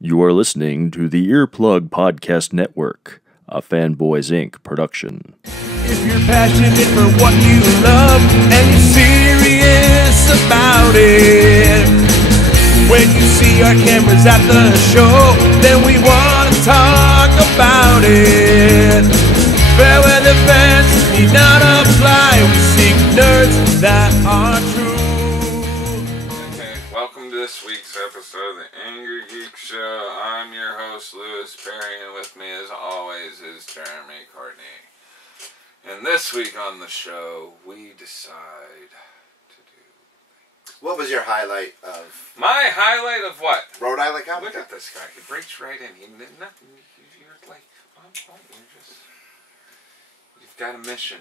You are listening to the Earplug Podcast Network, a Fanboys Inc. production. If you're passionate for what you love and you're serious about it, when you see our cameras at the show, then we want to talk about it. Fair weather fans need not apply. We seek nerds that are true. Okay, welcome to this week's episode of the Angrygeeks show. I'm your host, Lewis Perry, and with me as always is Jeremy Courtney. And this week on the show, we decide to do... What was your highlight of... My highlight of what? Rhode Island Comic-Con? Look at this guy. He breaks right in. He did nothing. You're like, on point. You've got a mission.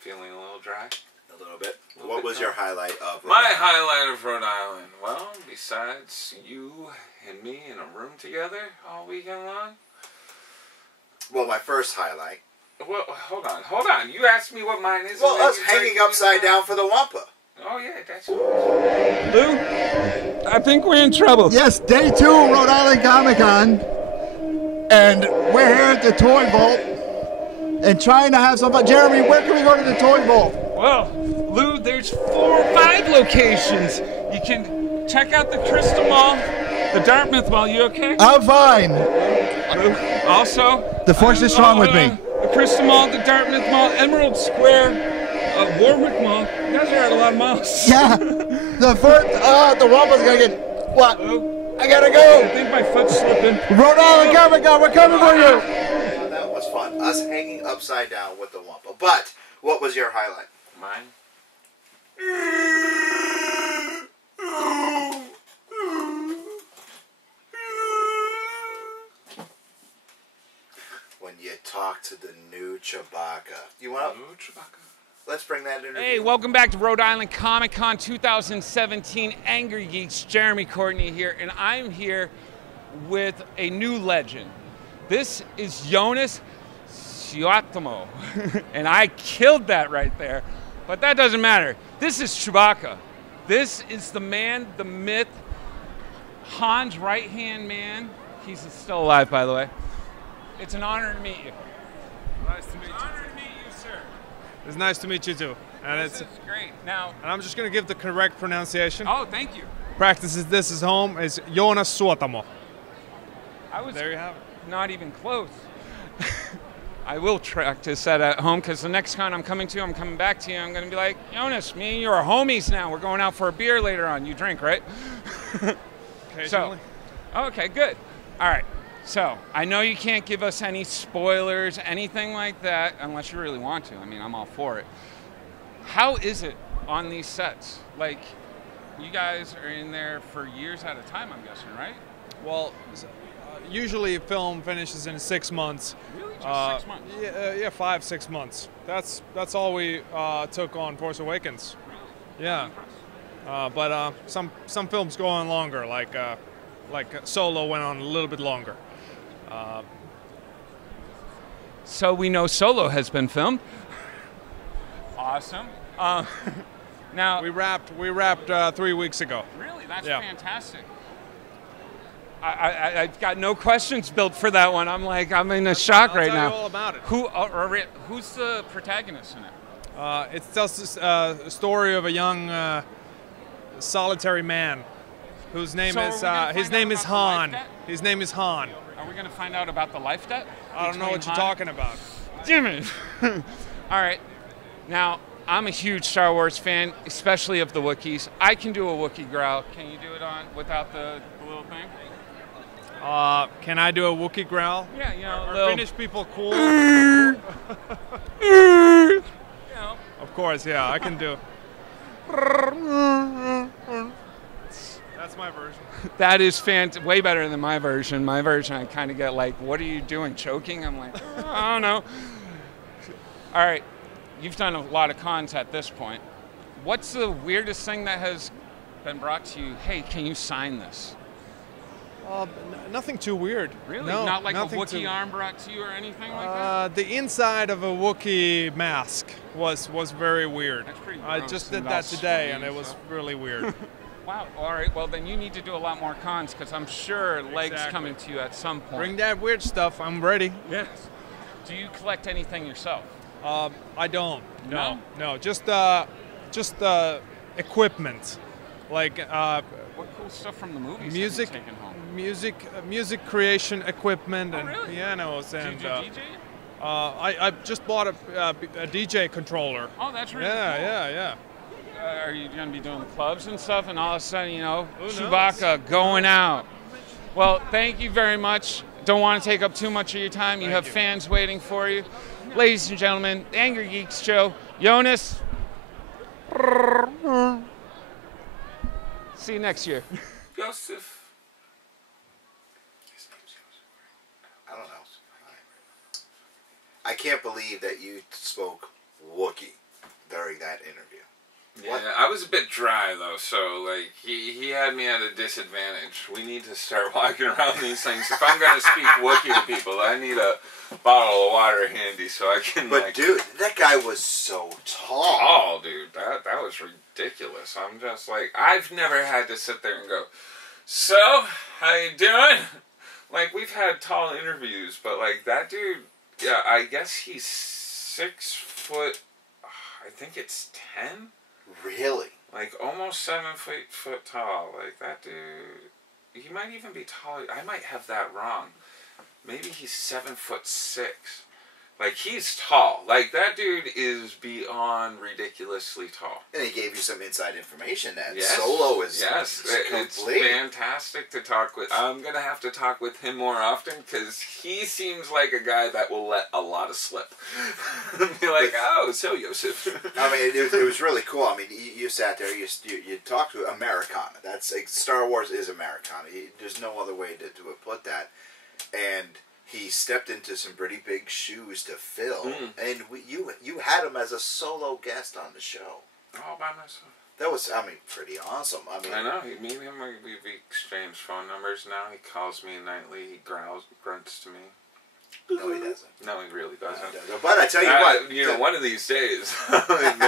Feeling a little dry? A little bit. What was your highlight of Rhode My Island? highlight of Rhode Island? Well, besides you and me in a room together all weekend long? Well, my first highlight. Well, hold on. You asked me what mine is. Well, us hanging upside down for the Wampa. Oh, yeah, that's... Lou, I think we're in trouble. Yes, day 2 Rhode Island Comic-Con, and we're here at the Toy Vault and trying to have some fun. Jeremy, where can we go to the Toy Vault? Well, Lou, there's 4 or 5 locations. You can check out the Crystal Mall, the Dartmouth Mall. You okay? I'm fine. Lou, also... The force is strong with me. The Crystal Mall, the Dartmouth Mall, Emerald Square, Warwick Mall. You guys are at a lot of miles. Yeah. The Wampa's gonna get... What? Lou, I gotta I go. think my foot's slipping. Rhode Island Comic-Con, we're coming for you. Yeah, that was fun. Us hanging upside down with the Wampa. But, what was your highlight? Mine? When you talk to the new Chewbacca. You want to... Oh, Chewbacca. Let's bring that interview. Hey, welcome back to Rhode Island Comic-Con 2017. Angrygeeks, Jeremy Courtney here, and I'm here with a new legend. This is Joonas Suotamo, and I killed that right there, but that doesn't matter. This is Chewbacca. This is the man, the myth, Han's right-hand man. He's still alive, by the way. It's an honor to meet you. Nice to meet It's you. an honor to meet you, sir. It's nice to meet you too. And This is great. Now, I'm just gonna give the correct pronunciation. oh, thank you. Practices this is home is Joonas Suotamo. I was There you have it. not even close. I will practice that at home because the next con I'm coming back to you. I'm going to be like, Joonas, me and you are homies now. We're going out for a beer later on. You drink, right? Occasionally. Okay, good. All right. So I know you can't give us any spoilers, anything like that, unless you really want to. I mean, I'm all for it. How is it on these sets? Like, you guys are in there for years at a time, I'm guessing, right? Well, usually film finishes in 6 months. Really? Just 6 months? Yeah, 5-6 months. That's all we took on Force Awakens. Really? Yeah. But some films go on longer, like Solo went on a little bit longer. So we know Solo has been filmed. Awesome. Now, We wrapped 3 weeks ago. really, that's Yeah. fantastic. I've got no questions built for that one. I'm in a shock I'll right tell now. you all about it. Who's the protagonist in it? It tells this story of a young solitary man whose name So is are we gonna his find name out is about the life Han. debt? His name is Han. Are we going to find out about the life debt? I don't know what you're between Han- talking about. Damn it. All right. Now, I'm a huge Star Wars fan, especially of the Wookiees. I can do a Wookiee growl. Can you do it without the little thing? Can I do a Wookiee growl? Yeah, you know, Are little... Finnish people cool? You know. Of course, yeah, I can do. That's my version. That is way better than my version. My version, I kind of get like, what are you doing, choking? I'm like, I don't know. All right, you've done a lot of cons at this point. What's the weirdest thing that has been brought to you? Hey, can you sign this? Nothing too weird. Really? No, Not like a nothing Wookiee too- arm brought to you or anything like that? The inside of a Wookiee mask was very weird. That's pretty I gross just and did all that today, sweaty and it and was stuff. really weird. Wow. All right. Well, then you need to do a lot more cons because I'm sure Leg's coming to you at some point. Bring that weird stuff. I'm ready. Yes. Do you collect anything yourself? I don't. No? No. Just equipment, like What cool stuff from the movies music, have you taken home? music creation equipment and really? pianos and. Do you DJ? I just bought a DJ controller. Oh, that's really cool. Yeah. Are you going to be doing the clubs and stuff, and all of a sudden, you know, Who knows? Chewbacca going out? Well, thank you very much. Don't want to take up too much of your time. You have fans waiting for you. Ladies and gentlemen, the Angry Geeks show. Joonas. See you next year. Joseph. His name's Joseph. I don't know. I can't believe that you spoke Wookiee during that interview. Yeah, What? I was a bit dry though, so like he had me at a disadvantage. We need to start walking around these things. If I'm gonna speak Wookiee to people, I need a bottle of water handy so I can. But like, dude, that guy was so tall. tall, dude. That was ridiculous. I'm just like, I've never had to sit there and go, so how you doing? Like we've had tall interviews, but like that dude. Yeah, I guess he's 6 foot. I think it's 10. Really? Like almost 7 foot tall. Like that dude. He might even be taller. I might have that wrong. Maybe he's 7'6". Like he's tall. Like that dude is beyond ridiculously tall. And he gave you some inside information that Yes. Solo is It's complete. fantastic to talk with. I'm gonna have to talk with him more often because he seems like a guy that will let a lot of slip. Be like, oh, so Joseph. I mean, it was really cool. I mean, you sat there, you talked to Americana. That's like, Star Wars is Americana. There's no other way to put that. And he stepped into some pretty big shoes to fill, and you had him as a solo guest on the show. All by myself. That was, I mean, pretty awesome. I mean, I know. Me and him, we've exchanged phone numbers now. He calls me nightly. He grunts to me. no, he doesn't. No, he really doesn't. But I tell you what, you know, one of these days. I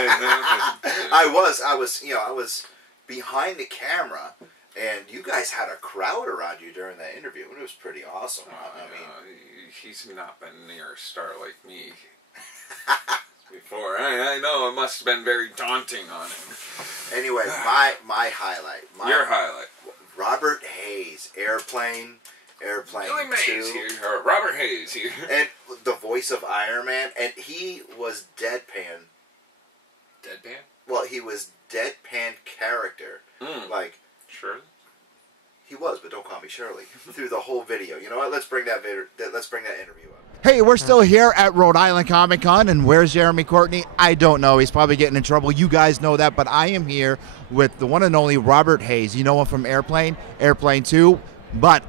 was behind the camera, and you guys had a crowd around you during that interview, and it was pretty awesome. I mean, he's not been near a star like me before. I know it must have been very daunting on him. anyway, my highlight. Your highlight. Robert Hayes, Airplane Billy Mays 2. here, or Robert Hayes here. And the voice of Iron Man, and he was deadpan. Deadpan? Well, he was deadpan character. Like, Sure. he was, but don't call me Shirley. Through the whole video. You know what? Let's bring that interview up. Hey, we're still here at Rhode Island ComicCon, and where's Jeremy Courtney? I don't know. He's probably getting in trouble. You guys know that, but I am here with the one and only Robert Hayes. You know him from Airplane 2, but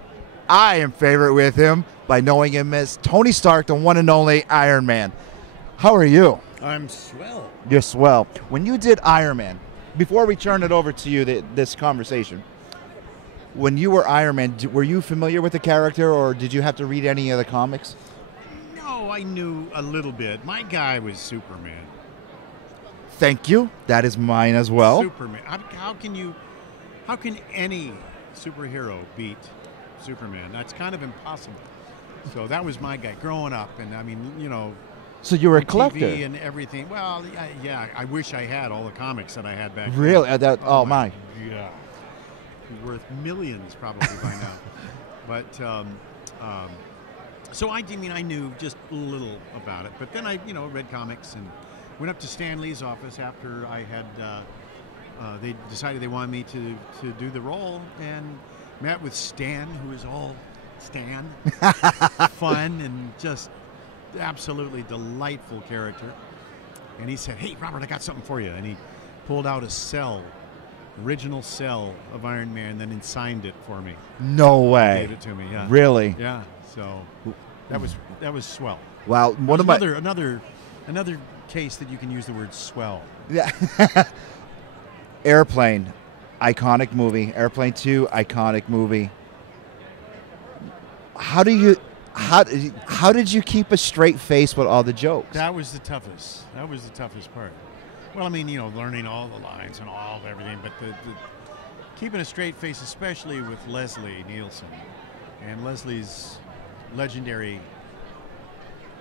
I am favorite with him by knowing him as Tony Stark, the one and only Iron Man. How are you? I'm swell. You're swell. When you did Iron Man, before we turn it over to you, this conversation, when you were Iron Man, were you familiar with the character, or did you have to read any of the comics? No, I knew a little bit. My guy was Superman. Thank you. That is mine as well. Superman. How can any superhero beat Superman? That's kind of impossible. So that was my guy growing up, and I mean, you know. So you were a TV collector. and everything. Well, yeah. I wish I had all the comics that I had back then. Really? Oh my. Yeah. Worth millions probably by now. But so I mean, I knew just a little about it. But then I, read comics and went up to Stan Lee's office after I had. They decided they wanted me to do the role, and met with Stan, who is all Stan, fun and just absolutely delightful character. And he said, "Hey, Robert, I got something for you." And he pulled out a original cell of Iron Man, and then signed it for me. No way. Gave it to me. Yeah. Really? Yeah. So that was swell. Wow. One of my another case that you can use the word swell. Yeah. Airplane, iconic movie. Airplane 2, iconic movie. How did you keep a straight face with all the jokes? That was the toughest. That was the toughest part. Well, I mean, learning all the lines and everything, but keeping a straight face, especially with Leslie Nielsen and Leslie's legendary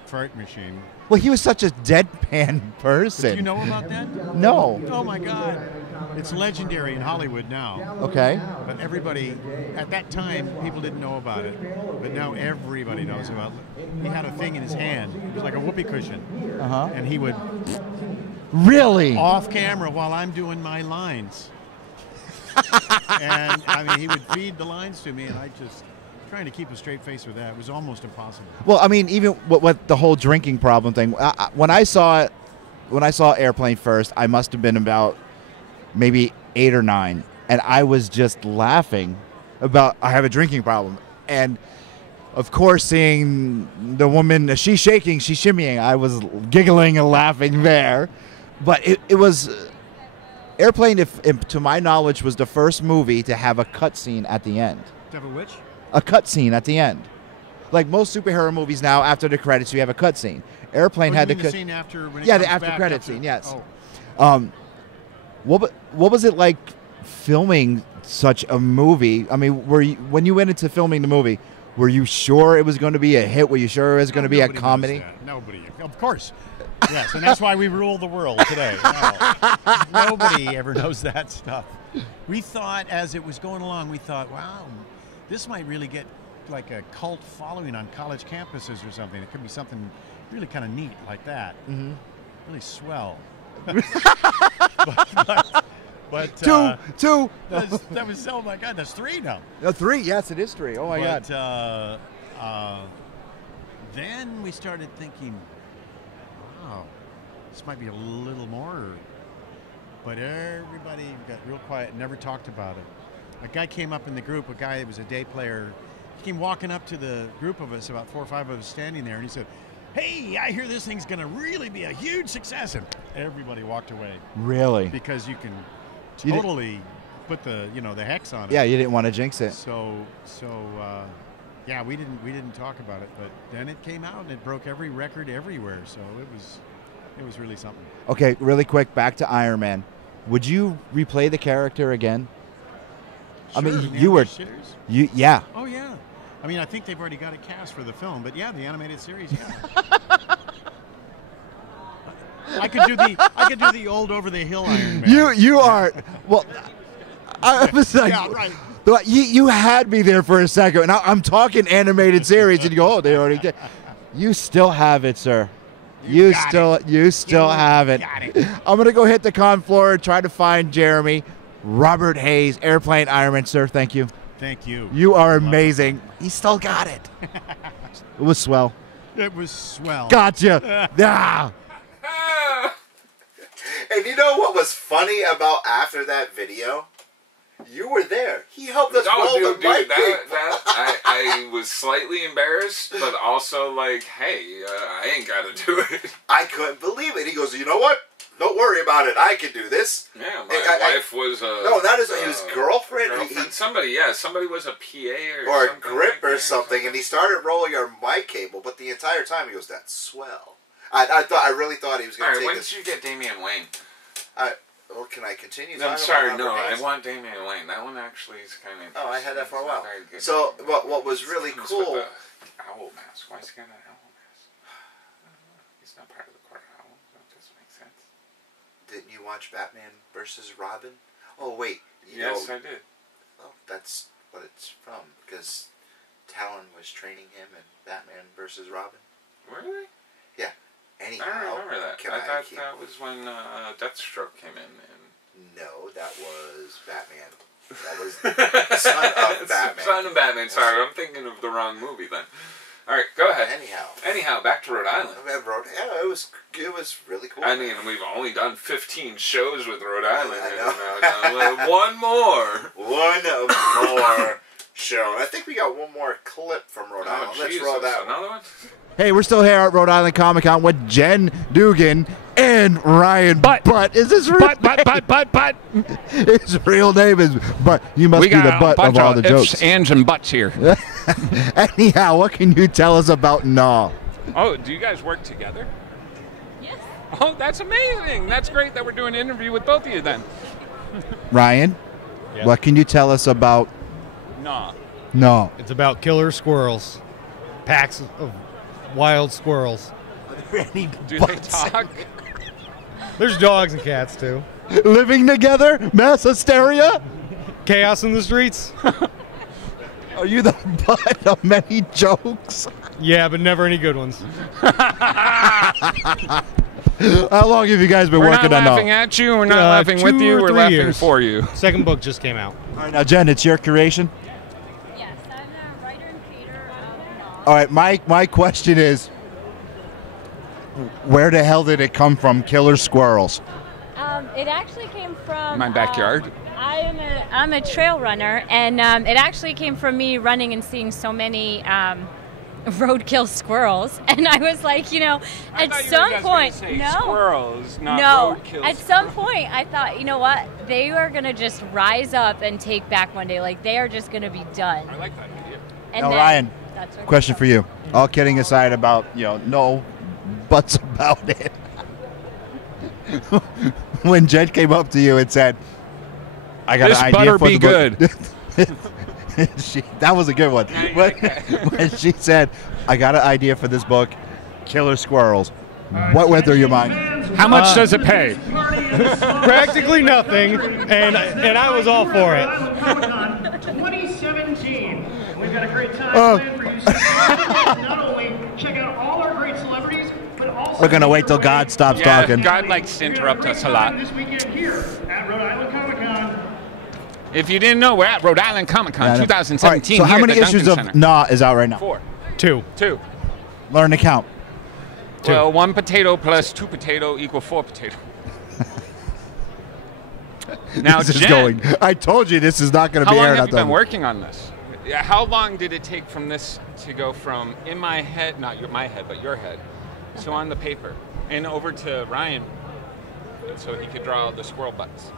fart machine. Well, he was such a deadpan person. Do you know about that? No. Oh my God. It's legendary in Hollywood now. Okay. But everybody, at that time, people didn't know about it. But now everybody knows about it. He had a thing in his hand. It was like a whoopee cushion. Uh-huh. And he would, Really? off camera while I'm doing my lines. And I mean, he would feed the lines to me, and I just trying to keep a straight face with that. It was almost impossible. Well, I mean, even what the whole drinking problem thing. When I saw Airplane first, I must have been about maybe 8 or 9, and I was just laughing about I have a drinking problem, and of course, seeing the woman, she's shaking, she's shimmying, I was giggling and laughing there. But it was Airplane, to my knowledge, was the first movie to have a cutscene at the end. To have a which? A cutscene at the end. Like most superhero movies now, after the credits, you have a cutscene. Airplane had the scene after when it the comes after back credit after- scene. Yes. Oh. What was it like filming such a movie? I mean, when you went into filming the movie, were you sure it was going to be a hit? Were you sure it was going to be a Nobody knows comedy? that. Nobody. Of course. Yes, and that's why we rule the world today. No, nobody ever knows that stuff. We thought, as it was going along, we thought, wow, this might really get like a cult following on college campuses or something. It could be something really kind of neat like that. Mm-hmm. Really swell. but Two. that was, oh my God, that's 3 now. 3. Yes, it is 3. Oh my God. Then we started thinking, wow, this might be a little more. But everybody got real quiet, never talked about it. A guy came up in the group, a guy that was a day player. He came walking up to the group of us, about 4 or 5 of us standing there, and he said, "Hey, I hear this thing's going to really be a huge success." And everybody walked away. Really? Because you can totally put the hex on it. Yeah, you didn't want to jinx it. Yeah, we didn't talk about it, but then it came out and it broke every record everywhere. So it was really something. Okay, really quick, back to Iron Man. Would you replay the character again? Sure, I mean, the you were, animated series? yeah. Oh yeah. I mean, I think they've already got a cast for the film, but yeah, the animated series, yeah. I could do the old over the hill Iron Man. You are well. I was like, Yeah, right. But you had me there for a second, and I'm talking animated series, and you go, "Oh, they already did." You still have it, sir. You still have it. Got it. I'm gonna go hit the con floor and try to find Jeremy. Robert Hayes, Airplane Iron Man, sir. Thank you. Thank you. You are amazing. He still got it. It was swell. It was swell. Gotcha. Ah. And you know what was funny about after that video? You were there. He helped us roll the mic. I was slightly embarrassed, but also like, hey, I ain't got to do it. I couldn't believe it. He goes, "You know what? Don't worry about it. I can do this." Yeah, my wife was a... No, that is his girlfriend. Somebody was a PA or a something grip like or that, something, and he started rolling our mic cable, but the entire time he goes, "That's swell." I really thought he was going to take take when did you get Damian Wayne? Well, can I continue? No, I'm sorry, no, I want Damian Wayne. That one actually is kind of... Oh, I had that for a while. So, what was really cool... With the owl mask. Why is he got an owl mask? He's not part of the Court of Owls. That doesn't make sense. Didn't you watch Batman versus Robin? Oh, wait. Yes, I did. Oh, that's what it's from, because Talon was training him in Batman versus Robin. Really? Yeah. Anyhow, I don't remember that. I thought that was when Deathstroke came in. No, that was Batman. That was the son of Batman. Son of Batman. Sorry, I'm thinking of the wrong movie then. All right, go ahead. Anyhow, back to Rhode Island. Yeah, it was really cool. I mean, we've only done 15 shows with Rhode Island. I know. One more. One more show. I think we got one more clip from Rhode Island. Let's roll that one. Another one? Hey, we're still here at Rhode Island Comic-Con with Jen Dugan and Ryan Butt. Is this real? Butt. His real name is Butt. You must be the butt of all the jokes. Ifs, ands, and butts here. Anyhow, what can you tell us about Gnaw? Oh, do you guys work together? Yes. Oh, that's amazing. That's great that we're doing an interview with both of you then. Ryan? Yep. What can you tell us about? Nah. No. It's about killer squirrels. Packs of wild squirrels. Do they talk? There's dogs and cats, too. Living together? Mass hysteria? Chaos in the streets? Are you the butt of many jokes? Yeah, but never any good ones. How long have you guys been working on We're not laughing that? at you. We're not laughing with 2 you. or We're 3 laughing years. for you. Second book just came out. All right, now, Jen, it's your creation? Yes, I'm a writer and creator of All right, my question is, where the hell did it come from, killer squirrels? It actually came from My backyard. I'm a trail runner, and it actually came from me running and seeing so many roadkill squirrels, and I was like, at some point, squirrels, not roadkill. At some point, I thought, you know what, they are gonna just rise up and take back one day, like they are just gonna be done. I like that idea. And Now, then Ryan, that's what question for you. All kidding aside about, no buts about it. When Jen came up to you and said, I got This an idea better for be the book. That was a good one. When she said, I got an idea for this book, Killer Squirrels, what went through your mind? How much does it pay? Practically nothing, and I was all for it. 2017. We've got a great time planned for you. So not only check out all our great celebrities, but also We're going to wait till God stops talking. God likes to interrupt us a lot. This weekend here at Rhode Island Comic-Con. If you didn't know, we're at Rhode Island ComicCon Yeah, I know. 2017. All right, so how here at many the issues Duncan of Center. Nah is out right now? 4. 2. 2. Learn to count. Well, 1 potato plus 2 potato equal 4 potato. Now, This is Jen, going. I told you this is not going to how be long aired. have you been working on this? Yeah, how long did it take from this to go from in my head, not my head, but your head, so on the paper, and over to Ryan, so he could draw the squirrel butts?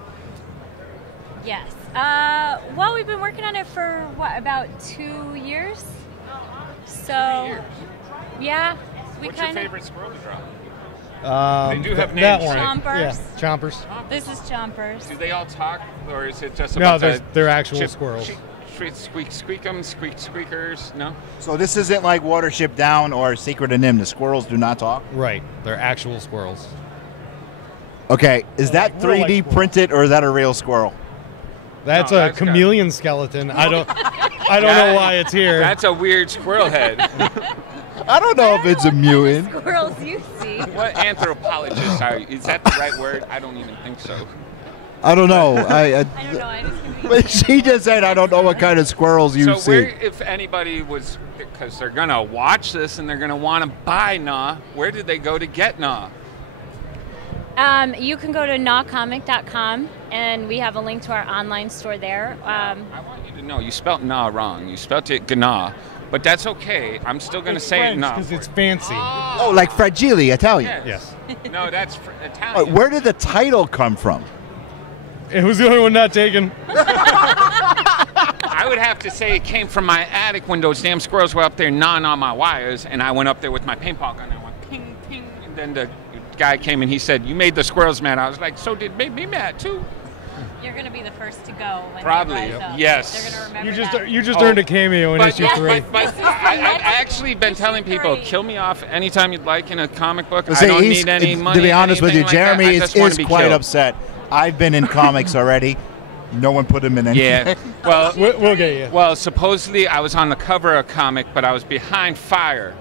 Yes. Well, we've been working on it for about 2 years. So 3 years. yeah, we What's your kind of. favorite squirrel to draw? They do have that names, one. right? Yeah, Chompers. chompers. This is Chompers. Do they all talk, or is it just No, about they're actual squirrels. Squeakers? No. So this isn't like Watership Down or Secret of Nim. The squirrels do not talk? Right, they're actual squirrels. Okay, is that More like 3D squirrel. printed or is that a real squirrel? That's No, a that's got- chameleon skeleton. I don't know why it's here. That's a weird squirrel head. I don't know if it's a mutant. Squirrels you see. What anthropologists are you? Is that the right word? I don't even think so. I don't know. I don't know. I just can be. But she just said, I don't know what kind of squirrels you So see. where, if anybody was, because they're going to watch this and they're going to want to buy Nah, where did they go to get Nah? You can go to nawcomic.com, and we have a link to our online store there. I want you to know, you spelled Nah wrong. You spelled it Gna, but that's okay. I'm still going to say it Nah. because it's fancy. Oh, like Fragile Italian. Yes. No, that's Italian. Where did the title come from? It was the only one not taken. I would have to say it came from my attic when those damn squirrels were up there gnawing on my wires, and I went up there with my paintball gun and I went ping, ping, and then the guy came and he said, "You made the squirrels mad." I was like, "So did me mad too." You're going to be the first to go when Probably, they rise up. yes. They're going to remember You just Oh. earned a cameo in But, issue 3. but I've actually been telling people, kill me off anytime you'd like in a comic book. Well, I see, don't he's- need any money. To be honest with you, anything like that. Jeremy I just wanna is be quite killed. upset. I've been in comics already. No one put him in anything. Yeah. Well, We'll get you. well, supposedly I was on the cover of a comic, but I was behind fire.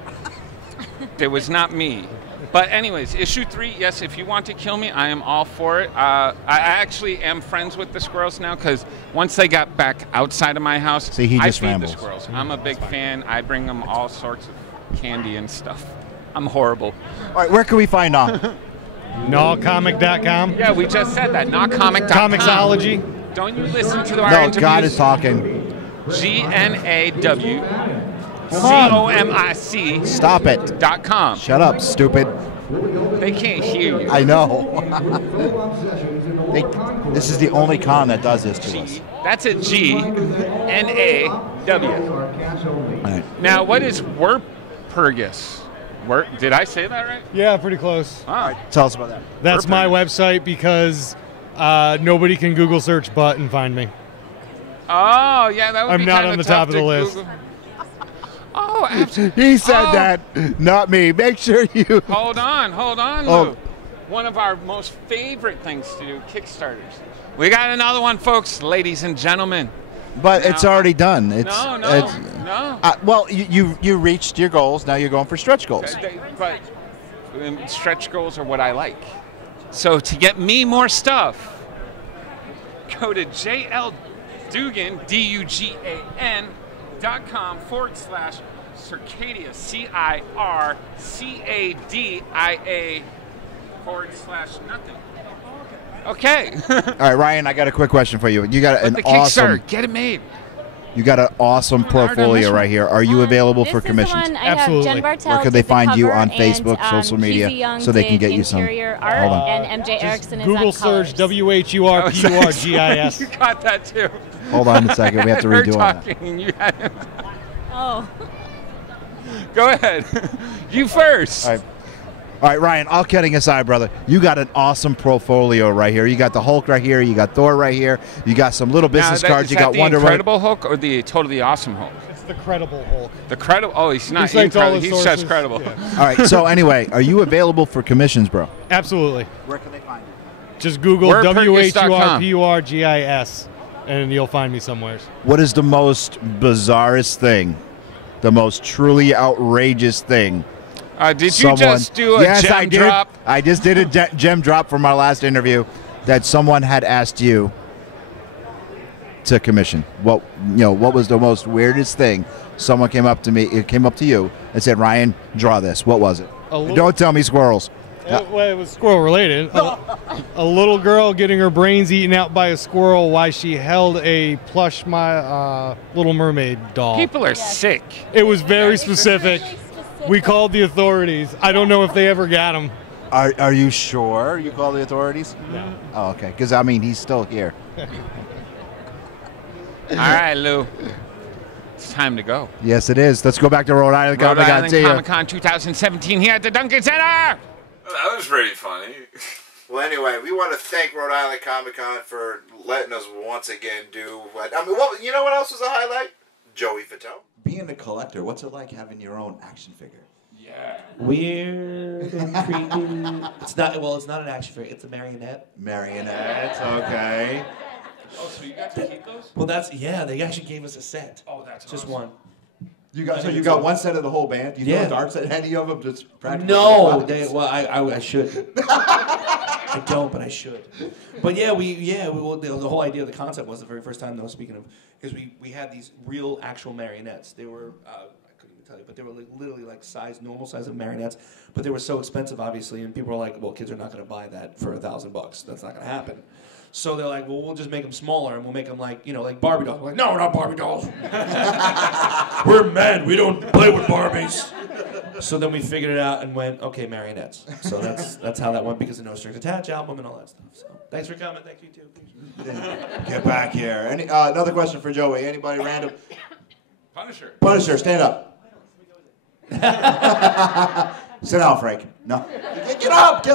It was not me. But anyways, issue 3, yes, if you want to kill me, I am all for it. I actually am friends with the squirrels now because once they got back outside of my house, See, he I just feed rambles. the squirrels. I'm a big fan. I bring them all sorts of candy and stuff. I'm horrible. All right, where can we find Nah? Nawcomic.com. Yeah, we just said that. NotComic.com. Comicsology. Don't you listen to our No, interviews? God is talking. GNAWCOMIC.com. Stop it. Shut up, stupid. They can't hear you. I know. This is the only con that does this to us. That's a GNAW. All right. Now, what is Werpergus? Did I say that right? Yeah, pretty close. Ah, Tell us about that. That's my website because nobody can Google search butt and find me. Oh, yeah, that would I'm be not kinda on the tough top of the to list. Google. Oh, absolutely. He said that, not me. Make sure you. Hold on, Oh. Lou. One of our most favorite things to do, Kickstarters. We got another one, folks, ladies and gentlemen. But it's already done. It's No. well, you reached your goals. Now you're going for stretch goals. But stretch goals are what I like. So to get me more stuff, go to JLDugan, DUGAN.com/Circadia, CIRCADIA/nothing. Okay. All right, Ryan, I got a quick question for you. You got an the awesome. Kickstarter, get it made. You got an awesome portfolio right here. Are you available for commissions? This is the one I have Jen Bartel Where could they did the find you cover, on and, Facebook, social media, Cheesy Young so they can did get you some? interior art, Hold on. and MJ Erickson is Google on search colors. WHURPURGIS. You got that too. Hold on a second. We have to We're redo all that. talking. You had Oh. Go ahead. You first. All right, Ryan, all kidding aside, brother, you got an awesome portfolio right here. You got the Hulk right here. You got Thor right here. You got some little business cards. You got the Wonder Woman. Incredible Hulk or the totally awesome Hulk? It's the credible Hulk. The credible. Oh, he's not cites all incredible. his He says sources. credible. Yeah. All right, so anyway, are you available for commissions, bro? Absolutely. Where can they find you? Just Google WordPurchase.com. WHURPURGIS, and you'll find me somewhere. What is the most bizarrest thing, the most truly outrageous thing? Did you just do a yes, gem I did. drop? I just did a gem drop from our last interview that someone had asked you to commission. What was the most weirdest thing someone came up to me? It came up to you and said, "Ryan, draw this." What was it? Don't tell me squirrels. Well, it was squirrel related. A little girl getting her brains eaten out by a squirrel while she held a plush Little Mermaid doll. People are sick. It was very specific. We called the authorities. I don't know if they ever got him. Are you sure you called the authorities? No. Oh, okay. Because I mean, he's still here. All right, Lou. It's time to go. Yes, it is. Let's go back to Rhode Island Rhode Comic-Con. Island See ya. Comic-Con 2017 here at the Duncan Center. That was pretty funny. Well, anyway, we want to thank Rhode Island Comic-Con for letting us once again do what... I mean, you know what else was a highlight? Joey Fatone. Being a collector, what's it like having your own action figure? Yeah. Weird and creepy. It's not an action figure. It's a marionette. Marionette, okay. Oh, so you got to keep those? Well, they actually gave us a set. Oh, that's just awesome. one. You got one set of the whole band? You throw darts at any of them? Just practice? No, I should. I don't, but I should. But the whole idea of the concept was the very first time, though, speaking of, because we had these real actual marionettes. They were, I couldn't even tell you, but they were literally normal size of marionettes, but they were so expensive, obviously, and people were like, well, kids are not going to buy that for $1,000. That's not going to happen. So they're like, well, we'll just make them smaller, and we'll make them like Barbie dolls. We're like, no, we're not Barbie dolls. We're men. We don't play with Barbies. So then we figured it out and went, okay, marionettes. So that's how that went, because of No Strings Attached album and all that stuff. So thanks for coming. Thank you too. Get back here. Another question for Joey. Anybody random? Punisher, stand up. Sit down, Frank. No. Get up.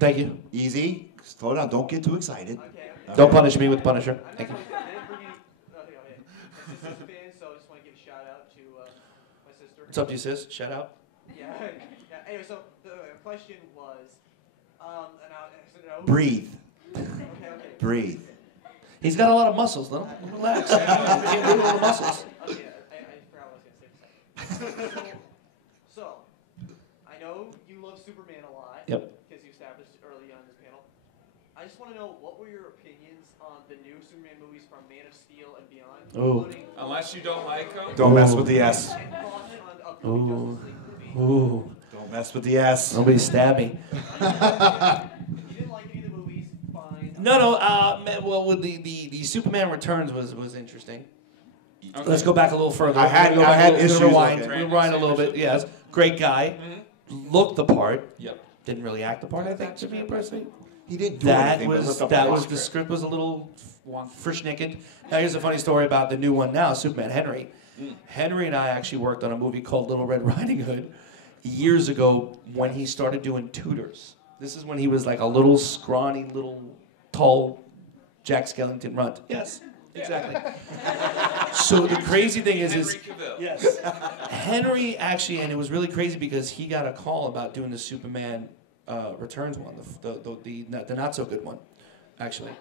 Thank you. Easy. Slow down. Don't get too excited. Okay. Don't punish me with Punisher. Thank you. What's up to you, sis? Shout out. Yeah. Anyway, so the question was, Breathe. Okay. Breathe. He's got a lot of muscles, though. Relax. You can't do all the muscles. Okay, I forgot what I was going to say. So, I know you love Superman a lot. Yep. Because you established early on in this panel. I just want to know, what were your opinions on the new Superman movies from Man of Steel and beyond? Ooh. Unless you don't like them. Don't mess with the S. Ooh. Ooh. Don't mess with the S. Nobody stab me. You didn't like any of the movies, fine. No. Well, with the Superman Returns was interesting. Okay. Let's go back a little further. I had issues. Rewind a little bit. Yes, great guy. Mm-hmm. Looked the part. Yep. Didn't really act the part, I think, to be personally. He didn't do anything. The script was a little frish-nicked. Now here's a funny story about the new one now, Superman Henry. Henry and I actually worked on a movie called Little Red Riding Hood years ago when he started doing Tudors. This is when he was like a little scrawny little tall Jack Skellington runt. Yes, exactly. So the crazy thing is yes, Henry actually, and it was really crazy because he got a call about doing the Superman Returns one, the not so good one, actually,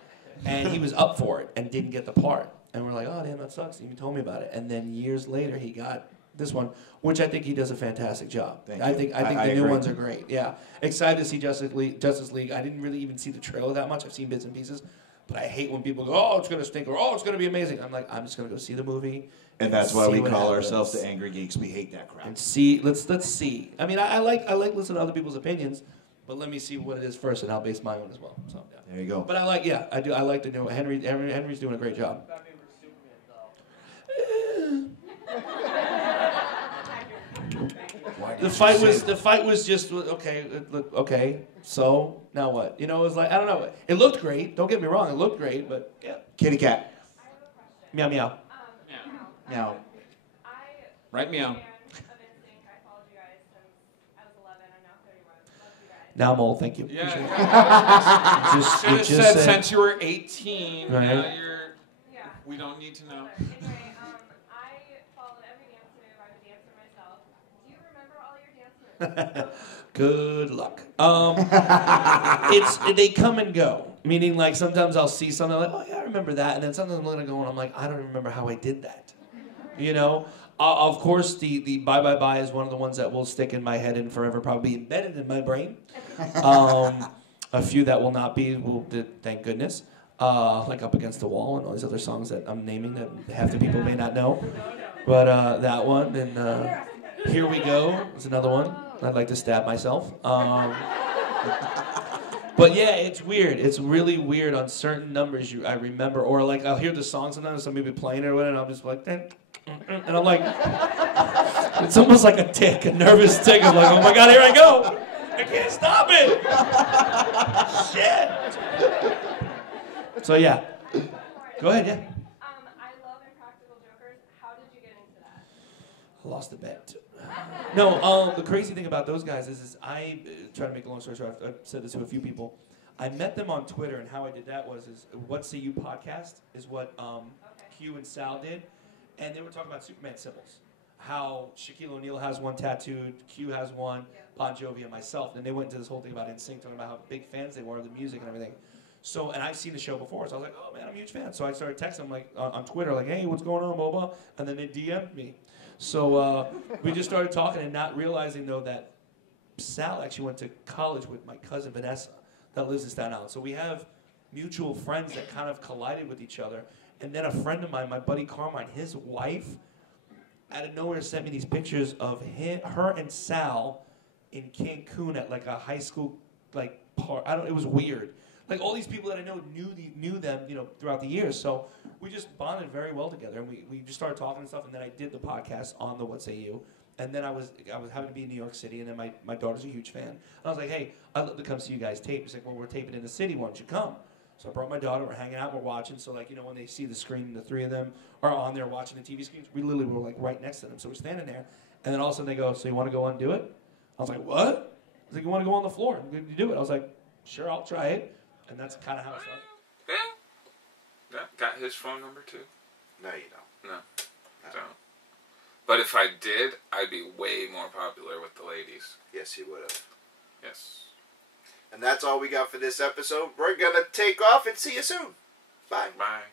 and he was up for it and didn't get the part, and we're like, oh damn, that sucks. He told me about it, and then years later he got this one, which I think he does a fantastic job. I think the new ones are great. Yeah, excited to see Justice League. I didn't really even see the trailer that much. I've seen bits and pieces, but I hate when people go, oh, it's gonna stink, or oh, it's gonna be amazing. I'm like, I'm just gonna go see the movie. And that's why we call ourselves the Angry Geeks. We hate that crap. And see, let's see. I mean, I like listening to other people's opinions, but let me see what it is first, and I'll base my own as well. So yeah. There you go. But I do. I like the new Henry's doing a great job. The fight was just okay. Okay, so now what? You know, it was like, I don't know. It looked great. Don't get me wrong. It looked great, but yeah. Kitty cat. Meow meow. Meow. Right, meow. Now I'm old. Thank you. Yeah. Should have said since you were 18. Right. Now you're. We don't need to know. Good luck. They come and go. Meaning, like, sometimes I'll see something like, oh yeah, I remember that, and then sometimes I'm gonna go and I'm like, I don't remember how I did that. You know. Of course, the Bye Bye Bye is one of the ones that will stick in my head and forever probably embedded in my brain. A few that will not be, thank goodness. Like Up Against the Wall and all these other songs that I'm naming that half the people may not know. But that one and Here We Go is another one. I'd like to stab myself. But yeah, it's weird. It's really weird on certain numbers I remember. Or like I'll hear the song sometimes, somebody be playing it or whatever, and I'm just like, and I'm like, it's almost like a tick, a nervous tick. I'm like, oh my God, here I go. I can't stop it. Shit. So yeah. Go ahead, yeah. I love Impractical Jokers. How did you get into that? I lost the bet. No, the crazy thing about those guys is I try to make a long story short. I've said this to a few people. I met them on Twitter, and how I did that was What Say You podcast is what Q and Sal did, and they were talking about Superman symbols. How Shaquille O'Neal has one tattooed, Q has one, Bon Jovi and myself, and they went into this whole thing about NSYNC, talking about how big fans they were of the music and everything. So, and I've seen the show before, so I was like, oh man, I'm a huge fan. So I started texting them like on Twitter, like, hey, what's going on, blah, blah, and then they DM'd me. So we just started talking and not realizing, though, that Sal actually went to college with my cousin Vanessa that lives in Staten Island. So we have mutual friends that kind of collided with each other. And then a friend of mine, my buddy Carmine, his wife, out of nowhere sent me these pictures of her and Sal in Cancun at like a high school like part. It was weird. Like all these people that I know knew them, you know, throughout the years. So we just bonded very well together, and we just started talking and stuff. And then I did the podcast on the What Say You, and then I was having to be in New York City, and then my daughter's a huge fan. And I was like, hey, I'd love to come see you guys tape. He's like, well, we're taping in the city. Why don't you come? So I brought my daughter. We're hanging out. We're watching. So like, you know, when they see the screen, the three of them are on there watching the TV screens. We literally were like right next to them. So we're standing there, and then all of a sudden they go, so you want to go on and do it? I was like, what? I was like, you want to go on the floor and do it? I was like, sure, I'll try it. And that's kind of how it started. Yeah. Got his phone number too? No, you don't. No. Don't. But if I did, I'd be way more popular with the ladies. Yes, you would have. Yes. And that's all we got for this episode. We're going to take off and see you soon. Bye. Bye.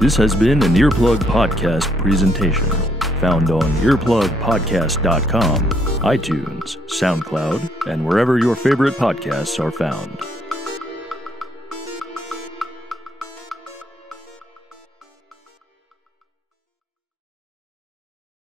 This has been an Earplug Podcast presentation. Found on earplugpodcast.com, iTunes, SoundCloud, and wherever your favorite podcasts are found.